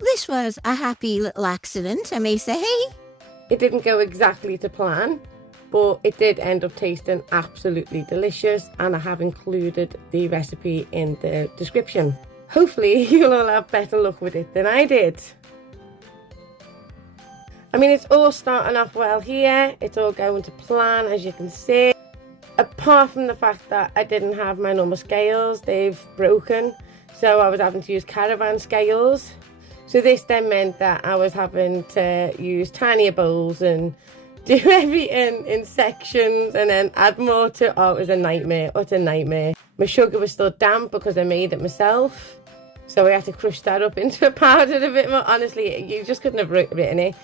this was a happy little accident, I may say. It didn't go exactly to plan, but it did end up tasting absolutely delicious, and I have included the recipe in the description. Hopefully you'll all have better luck with it than I did. I mean, it's all starting off well here. It's all going to plan, as you can see. Apart from the fact that I didn't have my normal scales, they've broken. So I was having to use caravan scales. So this then meant that I was having to use tinier bowls and do everything in sections and then add more to. Oh, it was a nightmare, utter nightmare. My sugar was still damp because I made it myself. So I had to crush that up into a powder a bit more. Honestly, you just couldn't have written it.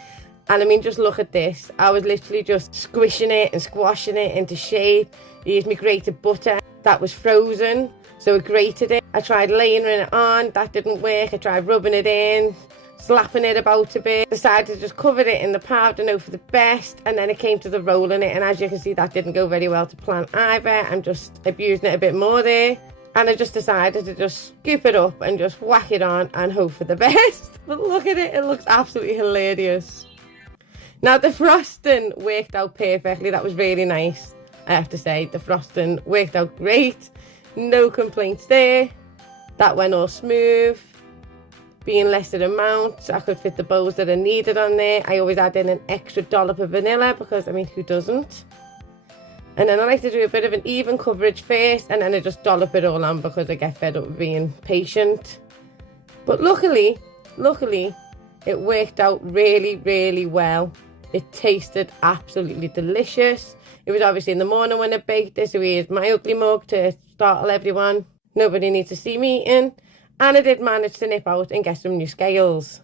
And I mean, just look at this. I was literally just squishing it and squashing it into shape. I used my grated butter. That was frozen, so I grated it. I tried layering it on. That didn't work. I tried rubbing it in, slapping it about a bit. Decided to just cover it in the powder, know for the best. And then it came to the rolling it. And as you can see, that didn't go very well to plan either. I'm just abusing it a bit more there. And I just decided to just scoop it up and just whack it on and hope for the best. But look at it. It looks absolutely hilarious. Now, the frosting worked out perfectly. That was really nice, I have to say. The frosting worked out great. No complaints there. That went all smooth. Being lesser amount, I could fit the bowls that I needed on there. I always add in an extra dollop of vanilla because, I mean, who doesn't? And then I like to do a bit of an even coverage first, and then I just dollop it all on because I get fed up with being patient. But luckily, it worked out really, really well. It tasted absolutely delicious. It was obviously in the morning when I baked this, so we used my ugly mug to startle everyone. Nobody needs to see me eating. And I did manage to nip out and get some new scales.